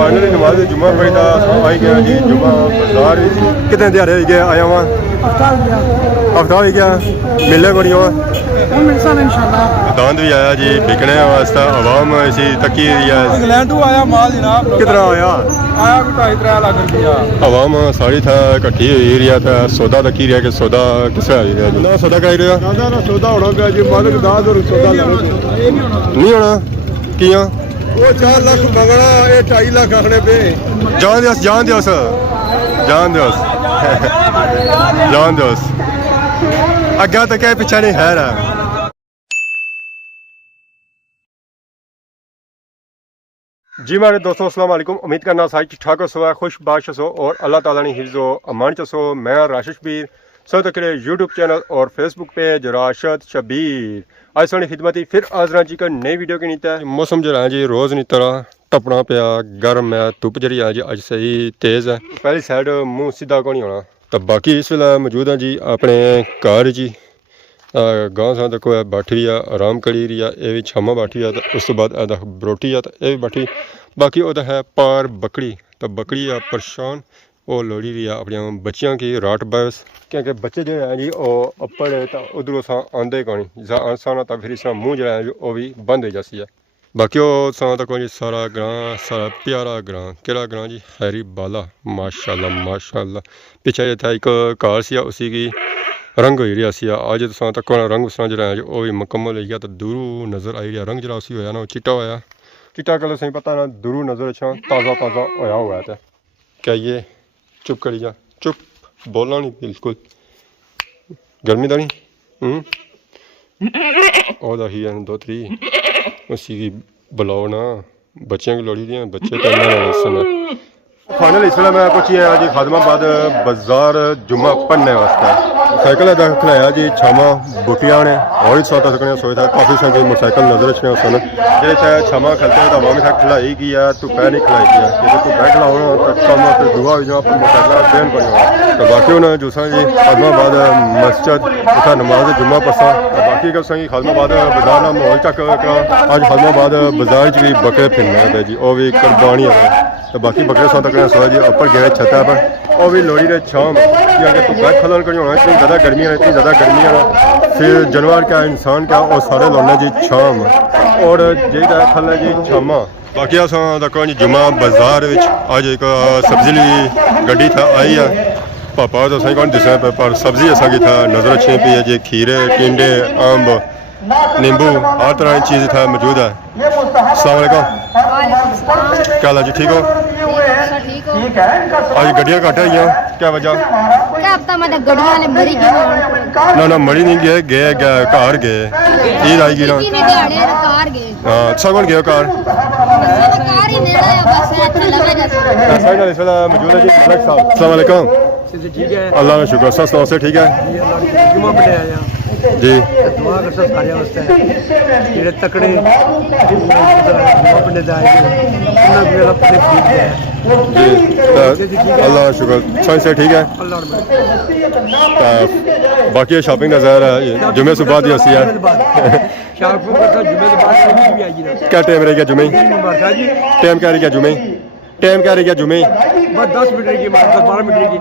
Finally नमाज जुम्मा पढ़ी आई गया जी जुम्मा बाजार कितने दिहाड़े हो गए आया वहाँ हफ्ता हो गया मिले बड़ी वहाँ दांद भी आया जी बिकने वास्ते आवाम इसी तकी है इंग्लैंड आया माल जनाब कितना आया कोई 2.5-3 लाख रुपया आवाम सारी था इकट्ठी हुई रहा था सौदा तकी रहा कि सौदा किस ना सौदा कराई रहा सौदा होना पिया जी मालिक दाद और सौदा नहीं होना किया वो 4 लाख मंगना ये 2.5 लाख आखने पे जान दियोस जान दियोस जान दियोस जान दियोस अग्गा तो क्या पीछे नहीं है ना जी मेरे दोस्तों अस्सलाम वालेकुम उम्मीद करना सारी ठीक ठाक हो खुश बाश हो और अल्लाह ताला ने हिफ्ज़ो अमान चसो मैं राशिद शबीर सो तक यूट्यूब चैनल और फेसबुक पेज राशिद शबीर आज सोनी खिदमती फिर हाज़र जी का नई वीडियो की नीता है मौसम जो है जी रोज़ नहीं तरह टपना पिया गर्म है धुप जी है जी अज सही तेज़ है पहली साइड मुँह सीधा को नहीं होना तो बाकी इस वेले मौजूद है जी अपने घर जी गांव सा देखो बैठी हुई है आराम करी रही है ये भी छामा बैठी है तो उस तो बाद बरोटी है तो यह भी बैठी बाकी वो है पार बकरी तो बकरी है परेशान वो लोड़ी रही है अपने बच्चियों की राट बस क्योंकि बच्चे जो है जी वो अप्पड़ तो उधरों सा आंदे को नहीं जहाँ आना तो फिर इसका मुँह जो है जी वो भी बंद हो जाती है बाकी वो सा तक जी सारा ग्रां सारा प्यारा ग्रां केड़ा ग्रां जी हैरी बाला माशाल्लाह माशाल्लाह पीछे जो था एक कार सी उसी की रंग हो रहा सी अज तो तक रंग उसना जो है वो भी मुकम्मल हो गया तो दूरों नज़र आई रहा रंग जरा उसी होया ना चिट्टा होया चिट्टा कलर सही पता ना दूरों नज़र अच्छा ताज़ा ताज़ा होया हुआ है क्या ये चुप करी जा चुप बोलना नहीं बिल्कुल गर्मी तो नहीं और ही है 2-3 उसी की बुलाओ ना बच्चों की लोड़ी दी बच्चे करना फाइनल इस वेला मैं पहुंची है जी खादमाबाद बाजार जुम्मा पढ़ने वास्ते साइकिल खिलाया जी छामा बुटिया ने और ही सौता सकने सोए था काफ़ी सारी मोटरसाइकिल नजर अच्छे सन जे छामा खलते तो आवाम था खिलाई गई है तू पै नहीं खिलाई गया जो तू पै खिलाओ तो कम फिर दुआ हो जाओ मोटरसाइकिल देन पड़ तो बाकी उन्हें जूसा जी खादमाबाद मस्जिद उठा नमाज जुम्मा पसा बाकी का सही खादमाबाद बाजार का माहौल चक अज खादमाबाद बाजार भी बकरे फिरने पे जी वो भी कुर्बानी है तो बाकी बकरे सौ तक सो जी ऊपर गए छत पर वो भी लोहड़ी के छाम अगर तो बैठ खलन करी होना इतनी ज़्यादा गर्मी है इतनी ज़्यादा गर्मी है फिर जानवर क्या इंसान क्या और सारे लाने जी छाम और जी खलना जी छामा बाकी असा तक जी जुम्मा बाजार अज एक सब्जी ली गड्डी था आई है पापा तो सही कौन दिसा पर सब्जी असा की था नज़र अच्छी पी है जी खीरे टिंडे अम्ब नींबू हर तरह की चीज़ था मौजूद है अस्सलाम वालेकुम क्या हाल जी ठीक हो आज गड्डियाँ घट आई क्या वजह ना ना मरी नहीं गए गए घर गए ईद आई गई ना हाँ सब गए घर मौजूद है जी अस्सलाम वालेकुम अल्लाह का शुक्र सस्ता से ठीक है जी दुआ कर सारे वास्ते जेड़े तकड़े अल्लाह का शुक्र सही से ठीक है बाकी शॉपिंग नजर जुमे से बाद ही होती है क्या टाइम रह गया जुमे टाइम क्या रह गया जुमे टाइम क्या रह गया जुमे 10 मिनट की 10-12 मिनट की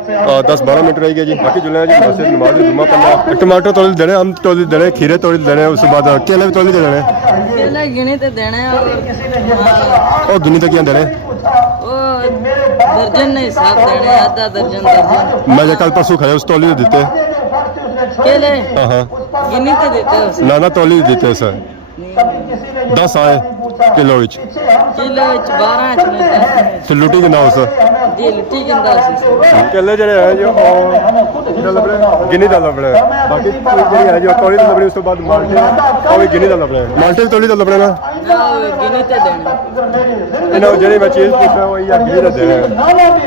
10-12 मिनट रह गया जी बाकी जुले जी बस नमाज जुम्मा पढ़ना टमाटर तोड़ देने हम तोड़ देने खीरे तोड़ देने उसके बाद केले भी तोड़ देने केले गिने ते देने और दुनिया तक क्या देने दर्जन नहीं हिसाब देने आधा दर्जन मैं कल परसों खाया उस तोली देते केले हाँ गिने ते देते ना ना तोली देते सर 10 आए किलो किलो 12 तो लुटी कितना उस जी लिट्टी किंदा केले जड़े है जो गिनी दा लबड़े बाकी ਜਿਹੜੀ ਹੈ ਜੋ ਤੋੜੀ ਲਬੜੀ ਉਸ ਤੋਂ ਬਾਅਦ ਮਾਲਟੇ ਉਹ ਵੀ ਗਿਨੀ ਦਾ ਲਬੜਾ ਮਾਲਟੇ ਤੋੜੀ ਦਾ ਲਬੜਾ ਨਾ गिने ते देने ਇਹਨਾਂ ਜਿਹੜੀ ਮੈਂ ਚੀਜ਼ ਪੁੱਛ ਰਿਹਾ ਉਹ ਇਹ ਗਿਨੀ ਦਾ ਦੇਣਾ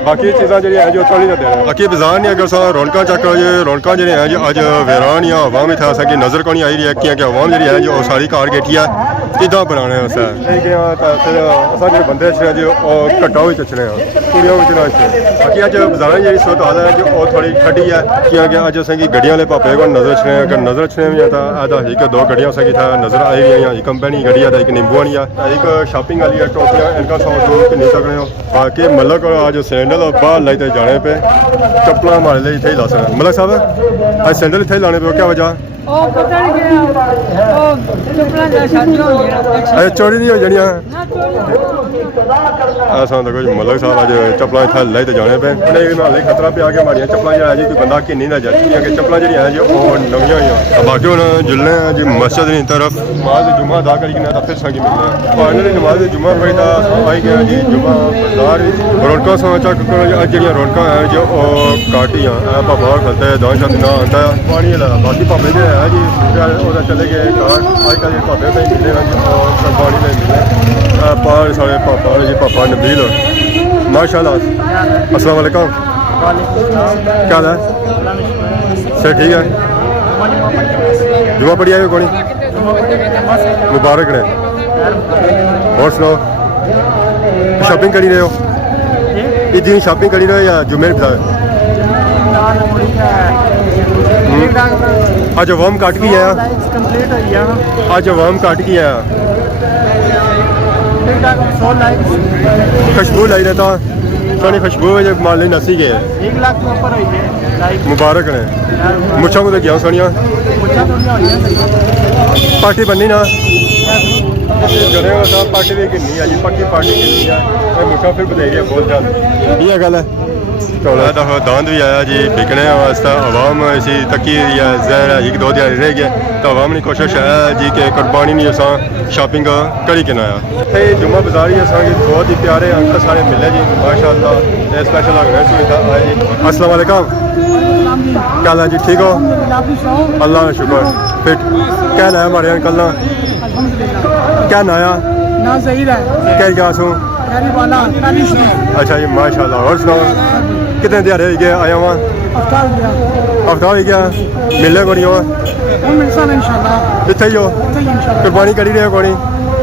ਬਾਕੀ ਚੀਜ਼ਾਂ ਜਿਹੜੀਆਂ ਹੈ ਜੋ ਤੋੜੀ ਦਾ ਦੇਣਾ ਬਾਕੀ ਬਾਜ਼ਾਰ ਨਹੀਂ ਅਗਰ ਸਾ ਰੌਣਕਾਂ ਚੱਕ ਜੇ ਰੌਣਕਾਂ ਜਿਹੜੇ ਹੈ ਜੋ ਅੱਜ ਵੈਰਾਨ ਜਾਂ ਆਵਾਮ ਹੀ ਥਾ ਸਕੀ ਨਜ਼ਰ ਕੋਈ ਨਹੀਂ ਆਈ ਰਹੀ ਹੈ ਕਿ ਆਵਾਮ ਜਿਹੜੀ ਹੈ ਜੋ ਸਾਰੀ ਕਾਰ ਗੇਠੀ ਆ ਕਿਦਾਂ ਬਣਾਣੇ ਉਸ ਇਹ ਗਿਆ ਤਾਂ ਫਿਰ ਅਸਾਂ ਜਿਹੜੇ ਬੰਦੇ ਛੇ ਜੋ ਉਹ ਘਟਾਓ ਹੀ ਚੱਛਣੇ ਆ ਕੁੜੀਆਂ ਵਿੱਚ ਰਸ਼ ਬਾਕੀ ਅੱਜ ਬਾਜ਼ਾਰਾਂ ਦੀ ਜਿਹੜੀ ਸੂਰਤ ਹਾਲ ਹੈ ਜੋ ਉਹ ਥੋੜੀ ਠੰਡੀ ਹੈ ਕਿਉਂਕਿ ਅੱਜ ਅਸੀਂ ਗੱਡੀਆਂ वाले पापे को नजर छने अगर नजर छने में था आधा ही के 2 गाड़ियां सकी था नजर आई हुई हैं एक कंपनी गाड़ी है एक नींबू वाली है एक शॉपिंग वाली है टोपियां इनका 100 जो नहीं सकते हो बाकी मलक और आज सैंडल बाहर लाते जाने पे चप्पल हमारे लिए इथे ही ला सकते मलक साहब आज सैंडल इथे ही लाने पे क्या वजह ਉਹ ਪਤਾ ਨਹੀਂ ਗਿਆ ਉਹ ਚੁੱਪਲਾਂ ਜਾਂ ਸ਼ਾਦੀਆਂ ਹੋਈਆਂ अरे चोरी नहीं हो जानियां ਨਾ ਚੋਰੀ ऐसा होता कोई मलक साहब आज चप्पल इथे लाते जाने पे उन्हें भी माले खतरा पे आके हमारी चप्पल जो है जी कोई बंदा कि नहीं ना जाती क्योंकि चप्पल जी है जो वो नवियां ही बाकी हुन जुलने जी मस्जिद की तरफ नमाज जुम्मा अदा करी ना फिर संगी मिलने फाइनली नमाज जुम्मा पढ़ी था आई गया जी जुम्मा बाजार रोडका सो चक आज जड़ियां रोडका है जो काटी हैं पापा खलते दान शादी ना आंदा पानी ला बाकी पापे जो है जी ओदा चले गए कार आज कल पापे पे मिले जी और पानी में मिले पार सारे पापा जी पापा नबील माशाल्लाह अस्सलाम वालेकुम क्या हाल है सर ठीक है जुम्मा पढ़ी आए कौन मुबारक ने और सुनाओ शॉपिंग करी रहे हो ईद की शॉपिंग करी रहे हो या जुम्मे फिलहाल आज अवाम काट की आया ਕੰਪਲੀਟ ਹੋਈ ਆ आज अवाम काट की आया ਠੀਕ ਠਾਕ 100 ਲਾਈਕ खुशबू लाई रहता सोनी खुशबू है जब माली नसी गए 1 ਲੱਖ ਤੋਂ ਉੱਪਰ ਹੋਈ ਹੈ ਲਾਈਕ मुबारक ने मुच्छा को तो गया सोनिया ਮੁੱਛਾਂ ਥੋੜੀਆਂ ਹੋਈਆਂ पार्टी बननी ना जने साहब पार्टी भी किन्नी है जी पक्की पार्टी किन्नी है मुच्छा फिर बतेरी है बहुत ज्यादा ये गल है दफा दांद भी आया जी बिकने वास्ते अवाम इसी तकी है जहर है एक 2 दिन रह गए तो अवाम की कोशिश है जी कि कुर्बानी नहीं असा शॉपिंग करी के आया थे जुम्मा बाजार ही असा बहुत ही प्यारे अंकल सारे मिले जी माशाअल्लाह स्पेशल लगना सुविधा आए जी अस्सलाम वालेकुम क्या हाल है जी ठीक हो अल्लाह का शुक्र फिट क्या लाया हमारे अंकल ना क्या नाया ਨਾ ਸਹੀ ਹੈ क्या गास हूँ ਯਾਰੀ ਵਾਲਾ ਕਾਲੀ ਸੀ अच्छा जी माशाल्लाह और सुनाओ कितने दिहाड़े हो गए आया हुआ ਅਫਤਾਰ ਗਿਆ हफ्ता हो गया मिलने को नहीं हुआ ਹੁਣ ਮਿਲਸਾਂ ਇਨਸ਼ਾਅੱਲਾ इतने ही हो ਤੇ ਇਨਸ਼ਾਅੱਲਾ कुर्बानी करी रहे हो कोनी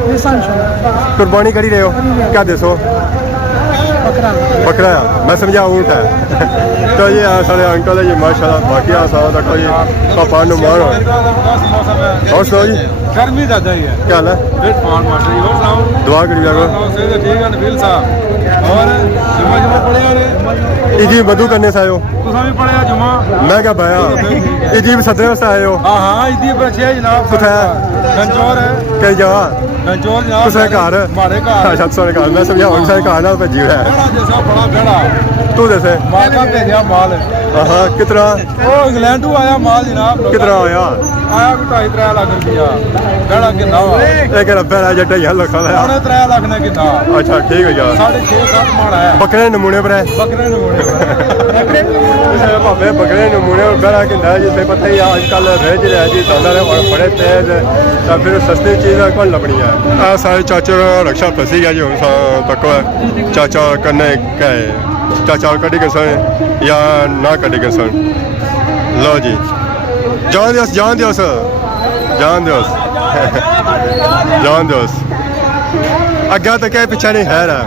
ਮਿਲਸਾਂ ਇਨਸ਼ਾਅੱਲਾ कुर्बानी करी रहे हो क्या दसो बकरा बकरा है मैं समझा ऊँट है तो ये सारे अंकल है जी माशाल्लाह बाकी आसान तक जी पापा नुमान और सुनाओ जी गर्मी ज़्यादा ही है क्या हाल है फिर पान मास्टर जी और सुनाओ दुआ करी जाओ सही तो ठीक है नबील साहब और जुम्मा जुम्मा पढ़े यार इजी मधु करने से आए हो तुसा भी पढ़े जुम्मा मैं क्या भाया इजी भी सदरे से आए हो हाँ हाँ इदी पर अच्छी है जनाब कुत्थै गंजौर है कई जगह गंजौर जनाब तुसें घर हमारे घर अच्छा तुसें घर मैं समझा और सारे घर ना भजी है बड़ा जैसा बड़ा बेड़ा तू दसे माल का भेजा माल हाँ कितना वो इंग्लैंड तो आया माल जनाब कितना आया आया कोई 2.5-3 लाख रुपया बेड़ा कितना हुआ एक रब्बे जट्टा ही लखा है पौने 3 लाख ने कितना अच्छा ठीक है यार 6.5-7 मन आया बकरे नमूने पर है बकरे नमूने भावे बकरे नमूने बड़ा किंदा जिसे पता ही आजकल रेज रहा जी दाना और बड़े तेज तो फिर सस्ती चीज़ कौन लभनी है आ सारे चाचे का रक्षा फंसी गया जी हम तक चाचा करने क्या है चाचा कटी गए सन या ना कटी गए सन लो जी जान दियोस जान दियोस जान दियोस जान दियोस अग्गा तक क्या पिछा नहीं है रहा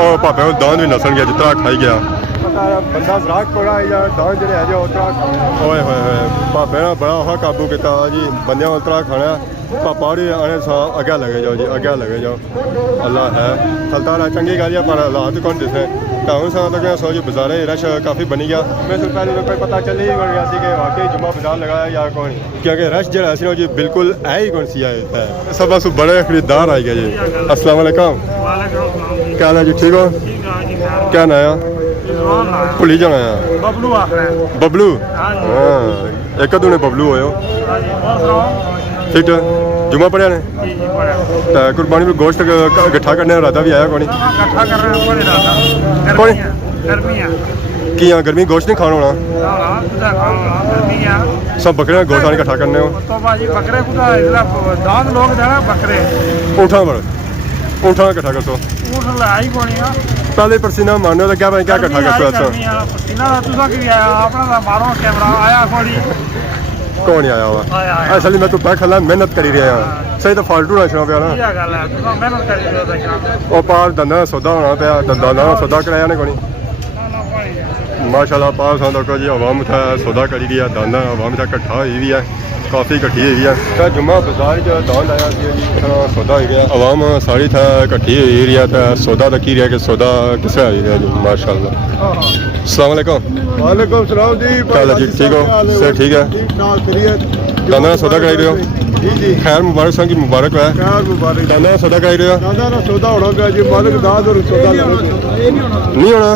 और पापे को दान भी नसन गया जितना खाई गया बंदा राख पड़ा या दान जो है जो उतना ओए होए पापे ने बड़ा हा काबू किया जी बंदे उतना खाना पापा भी आने सा अग्गे लगे जाओ जी अग्गे लगे जाओ अल्लाह है चलता रहा चंगी गल है पर हालात कौन दिसे तो हूँ सा तक सो जी बाजारे रश काफ़ी बनी गया मैं तो पहले तो कोई पता चल ही गया कि वाकई जुम्मा बाजार लगाया या कौन क्योंकि रश जरा सी जी बिल्कुल है ही कौन सी है सब बस बड़े खरीदार आई गए जी अस्सलाम वालेकुम क्या हाल है जी ठीक हो क्या नाया भुली जाना है बबलू आखना है बबलू हाँ एक दूने बबलू हो ठीक है जुम्मा पढ़िया ने तो कुर्बानी में गोश्त इकट्ठा करने का इरादा भी आया कौन इकट्ठा कर रहे हैं कोई इरादा कौन गर्मियां कि यहाँ गर्मी गोश्त नहीं खाना होना हां तुझा गर्मियां सब बकरे का गोश्त इकट्ठा करने हो तो बाजी बकरे को तो दांत लोग देना बकरे ऊँठा पर ऊँठा इकट्ठा कर सो ऊँट लाई कोनी है पहले पसीना मारने तो क्या भाई क्या इकट्ठा कर सो पसीना तुझा की आया अपना मारो कैमरा आया कोनी कौन आया हुआ आया असल मैं तो बैठा मेहनत करी रहा सही तो फालतू ना छड़ा पिया ना क्या गल है तू मेहनत करी रहे हो तो शाम ਉਹ ਪਾਰ ਦੰਦਾਂ ਦਾ ਸੌਦਾ ਹੋਣਾ ਪਿਆ ਦੰਦਾਂ ਦਾ ਸੌਦਾ ਕਰਾਇਆ ਨੇ ਕੋਣੀ ਮਾਸ਼ਾਅੱਲਾ ਪਾਸ ਹੁੰਦਾ ਕੋ ਜੀ ਆਵਾਮ ਥਾ ਸੌਦਾ ਕਰੀ ਗਿਆ ਦੰਦਾਂ ਆਵਾਮ ਥਾ ਇਕੱਠਾ ਹੋਈ ਵੀ ਹੈ ਕਾਫੀ ਇਕੱਠੀ ਹੋਈ ਹੈ ਤਾਂ ਜੁਮਾ ਬਾਜ਼ਾਰ ਚ ਦੰਦ ਆਇਆ ਸੀ ਜੀ ਸੌਦਾ ਹੋ ਗਿਆ ਆਵਾਮ ਸਾਰੀ ਥਾ ਇਕੱਠੀ ਹੋਈ ਰਹੀ ਹੈ ਤਾਂ ਸੌਦਾ ਤਾਂ ਕੀ ਰਿਹਾ ਕਿ ਸੌਦਾ ਕਿਸੇ ਹੋਈ ਰਿਹਾ ਜੀ ਮਾਸ਼ਾਅੱਲਾ अस्सलाम वालेकुम वालेकुम सलाम जी क्या हाल है जी ठीक हो सर ठीक है ठीक ठाक खैरियत दंदां का सौदा कराई रहे हो जी जी खैर मुबारक सन की मुबारक है खैर मुबारक दंदां का सौदा कराई रहे हो दादा ना सौदा होना पिया जी मालिक दाद और सौदा लेना नहीं होना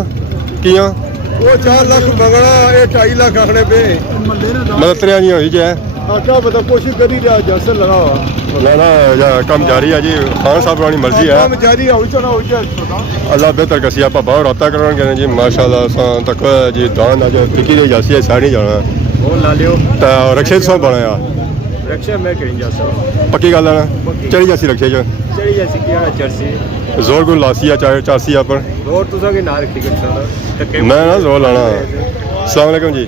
किया वो 4 लाख मंगना ये 2.5 लाख आखने पे मतलब त्रिया नहीं होई जे क्या पता कोशिश करी रहा जैसे लगा हुआ ना या काम जारी है जी खान साहब वाली मर्जी है काम जारी है उचना उचा सौदा अल्लाह बेहतर कसी आप बहुत रब्ता करन जी माशाल्लाह तक जी दान आज टिकी जो जासी है साड़ी जाना वो ला लियो तो रक्षे सौ बनाया रक्षा मैं कहीं जा सकता पक्की गल है ना चढ़ी जासी रक्षे च चली जैसे क्या जर्सी जोर को लासी है चाहे चासी है पर और तुसा के ना रखी कर सकता मैं ना जोर लाना अस्सलाम वालेकुम जी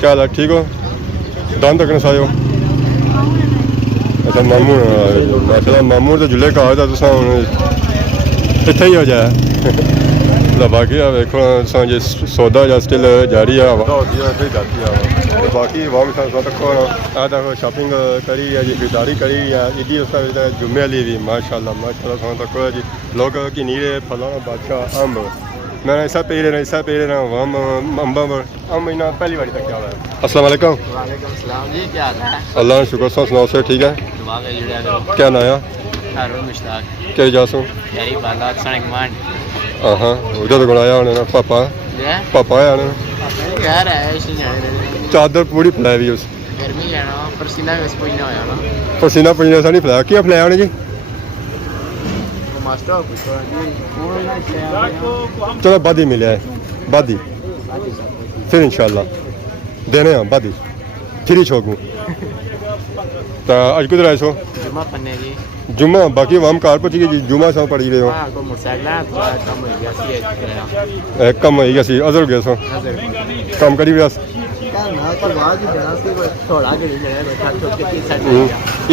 क्या हाल है ठीक हो दान तक सायो अच्छा मामू माशाल्लाह मामू तो जुले का आया तुसा हुन इत्थे ही हो जाए ला बाकी देखो जे सौदा या स्टिल जारी है हवा होती है फिर जाती है बाकी वाम सा तक आधा शॉपिंग करी है जी खरीदारी करी है इदी उसका जुम्मे वाली भी माशाल्लाह माशाल्लाह सा तक जी लोग की नीरे फलाना बादशाह अम्ब मैं ऐसा पे रहा वाम अम्बा अम्ब इना पहली बार तक क्या हुआ है अस्सलाम वालेकुम वालेकुम सलाम जी क्या हाल है अल्लाह का शुक्र सा सुनाओ सर ठीक है दुआ के जुड़े करो क्या नाया हारून मुश्ताक क्या जासू यारी बालात सने कमांड हाँ उधर तो गुनाया होने ना पापा जे पापा आया ना घर है इसी जाने चादर पूरी फैलाई हुई उस गर्मी है ना पसीना भी कोई ना होया ना पसीना पसीना सा नहीं फैलाया क्या फैलाया उन्हें जी मास्टर कुछ जी वो ना चलो बाद ही मिले बाद ही फिर इंशाल्लाह देने हैं बाद ही फिर ही छोकू तो आज किधर आए सो जुम्मा पन्ने जी जुम्मा बाकी वाम कार पर जी जुम्मा सा पड़ी रहे हो हां को मोटरसाइकिल है तो कम हो गया सी कम हो गया सी अजर गया सो नजर कम करी व्यास क्या ना तो बाज ही बना से थोड़ा के लिए बैठा तो के 30 साल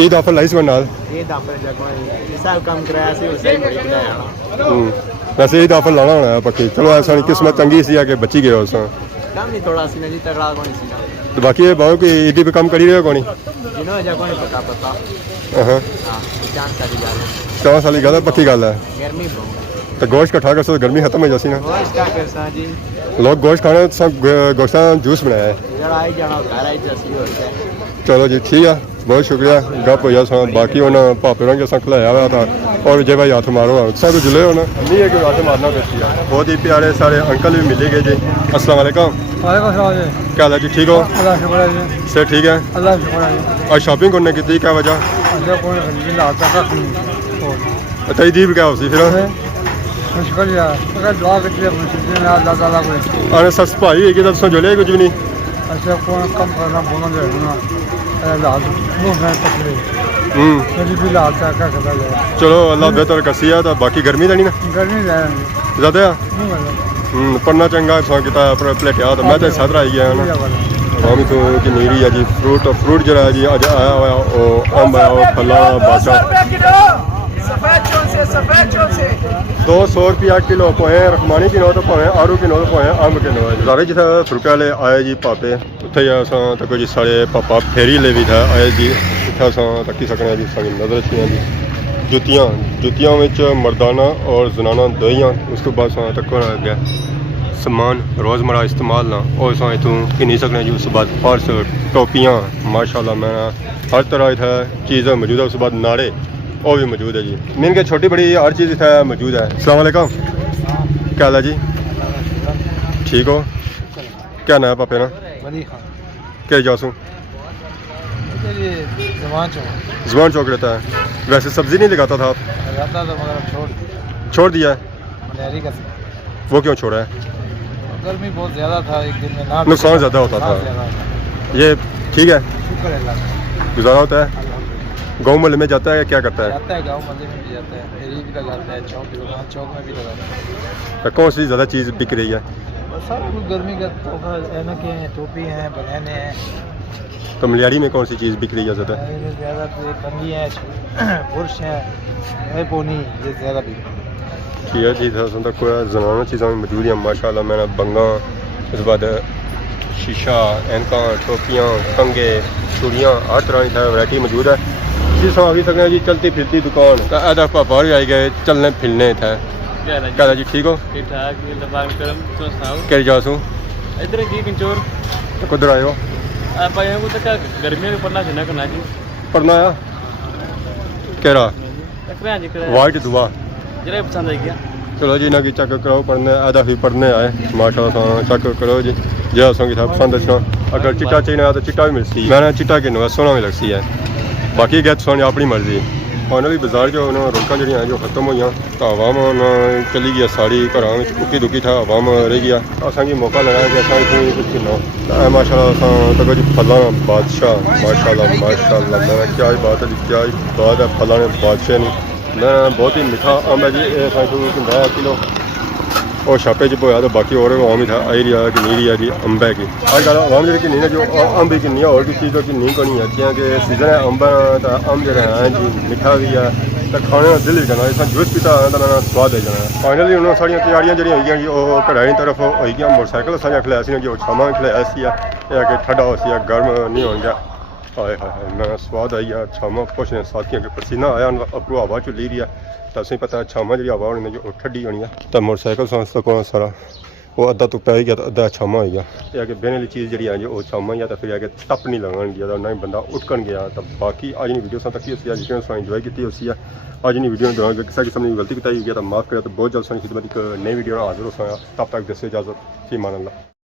ईद ऑफर लाइस में नाल ये दापर जगह साल कम कराया से उसे ही बड़ी बनाया वैसे ईद ऑफर लाना होना है पक्की चलो ऐसा नहीं किस्मत चंगी सी आके बची गए उस कम ही थोड़ा सी नहीं तगड़ा कोनी सी तो बाकी ये बहुत कि ईद पे कम करी रहे हो कोनी जिनो जगह नहीं पता हाँ हां जान सारी गल 4 साल की गल है पक्की गल है गर्मी बहुत तो गोश्त इकट्ठा कर सो गर्मी खत्म हो जासी ना वो इसका करसा जी लोग गोश्त खाने सब गोश्त का जूस बनाया है जरा आई जाना घर आई जसी होता है चलो जी ठीक है बहुत शुक्रिया गप हो जा बाकी उन्हें भापे रंग असा खिलाया हुआ था और जे भाई हाथ मारो सब जुले होना नहीं है कि हाथ मारना बेची है बहुत ही प्यारे सारे अंकल भी मिले गए जी अस्सलाम वालेकुम वालेकुम सलाम जी क्या हाल है जी ठीक हो अल्लाह शुक्र है जी सर ठीक है अल्लाह शुक्र है और शॉपिंग करने की थी क्या वजह अल्लाह को जिला तक तो ईदी भी क्या होती फिर मुश्किल यार अगर दुआ करते हैं मुश्किल में अल्लाह ताला को अरे सस भाई है कि तो जुले कुछ भी नहीं अच्छा कौन कम करना बोलना जो है ना अल्लाह वो मैं पकड़े मेरी भी लाल का करता जाए चलो अल्लाह बेहतर कसी है तो बाकी गर्मी तो नहीं ना गर्मी जाए ज़्यादा है नहीं वाला पढ़ना चंगा सौ किता प्लेटिया तो मैं तो सदर आई गया ना मामी तो कि नीरी है जी फ्रूट जरा है जी अज आया हुआ वो अम्ब है वो फला बासा ₹200 किलो पोए रखमानी किलो तो पोए आरू किलो तो पोए अम्ब किलो सारे जिथे फ्रूट वाले आए जी पापे उत्थे असां तक जी सारे पापा फेरी ले भी था आए जी इतना असां तकी सकने जी सारी नजर अच्छी जी जुतियां विच मर्दाना और जनाना दोइयां उस तो बाद असां तक गया समान रोज़मर्रा इस्तेमाल ना और असां इतों किन्नी सकने जी उस बाद पर्स टोपियां माशाल्लाह मैं हर तरह इतना चीज़ मौजूद है उस बाद नाड़े वो भी मौजूद है जी मीन के छोटी बड़ी हर चीज़ इतना मौजूद है अस्सलाम वालेकुम क्या हाल है जी ठीक हो क्या नाम है पापे ना वली खान क्या जासू ज़ुबान चौक रहता है वैसे सब्ज़ी नहीं लगाता था आप लगाता तो मगर छोड़ दिया है मलेरी का वो क्यों छोड़ा है गर्मी बहुत ज़्यादा था एक दिन में ना नुकसान ज़्यादा होता था ये ठीक है शुक्र है अल्लाह गुजारा होता है गाँव मोहल्ले में जाता है क्या करता है जाता है गाँव मजे में भी जाता है फेरी भी लगाता है चौक की दुकान चौक में भी लगाता है कौन सी ज़्यादा चीज़ बिक रही है और सब कुछ गर्मी का तोहफा ऐनकें हैं टोपी हैं बनाने हैं तो मलियारी में कौन सी चीज़ बिक रही है ज़्यादा? ज़्यादा बंदी है, बुरश है, पोनी, ये ज़्यादा बिक ठीक है जी, तो कोई जनाना चीज़ें मौजूद हैं माशाल्लाह। मैंने बंगा, उस बाद शीशा, एनका, टोपियाँ, कंगे, चूड़ियाँ, हर तरह की वैरायटी मौजूद है। जिस आखी सकते जी चलती फिरती दुकान तो अदा बाहर आई गए चलने फिरने थे। क्या जी ठीक हो? ठीक ठाक कह जासू इधर जी पिंचोर कुधर आए हो? भाई हमको तो गर्मियों में पढ़ना सीना करना जी पढ़ना आया कह रहा तकरा जी कर वाइट दुआ। जरा पसंद आई गया चलो जी ना की चेक करो पढ़ने आधा भी पढ़ने आए माशाल्लाह चेक करो जी जो संगी था पसंद अच्छा। अगर चिट्टा चाहिए तो चिट्टा भी मिलती है। मैंने चिट्टा किन्नू सोना भी लगती है, बाकी गैत सोनी अपनी मर्जी। फाइनली बाजार जो रोका जी जो खत्म हुई तो आवाम चली गई साड़ी घर में उक्की दुक्की था आवाम रह गया। असेंगी मौका लगा कि असें कुछ किन्ना माशाल्लाह तक जी फलां बादशाह माशाल्लाह माशाल्लाह। मैं क्या ही बात है जी, क्या ही बात है फलां बादशाह ने। मैं बहुत ही मीठा अम्ब है जी, ये किलो और छापे च पोया तो बाकी और आम ही था आई रहा कि नहीं रहा जी अम्ब है कि अजकल आम जी किन्नी जो अम्ब ही किन्नी और किसी चीज़ किन्नी को नहीं है क्योंकि सीजन है अम्ब तो अम्ब जो है जी मिठा भी है तो खाने का दिल भी करना इस जूस पीता है तो मैं स्वाद आई जाना। फाइनली उन्होंने साड़ियाँ तैयारियां जी हुई जी वो घड़ाई तरफ हो गई। मोटरसाइकिल साझा खिलाया सी जो छावां भी खिलाया सी कि ठंडा हो सी गर्म नहीं हो गया। हाय हाय मैं स्वाद आई है छावां पुछने साथियों के पसीना आया अपू हवा चो ली रही है तो असें पता छावां जी हवा होनी जो ठंडी होनी है तो मोटरसाइकिल संस्था को सारा वो अद्धा धुप्पा ही गया तो अद्धा छावां हो गया। ये कि बहने वाली चीज़ जी है वो छावां या तो फिर आगे तप नहीं लगन गया तो ना ही बंदा उठकन गया। तो बाकी अज वीडियो तक ही उसी जिसने उसने इंजॉय की उसी है अज वीडियो दौरान किसी किस्म की गलती बताई गई तो माफ़ करें तो बहुत जल्द खिदमत एक नई वीडियो हाजिर हो तब तक दसे इजाजत फी मान अल्लाह।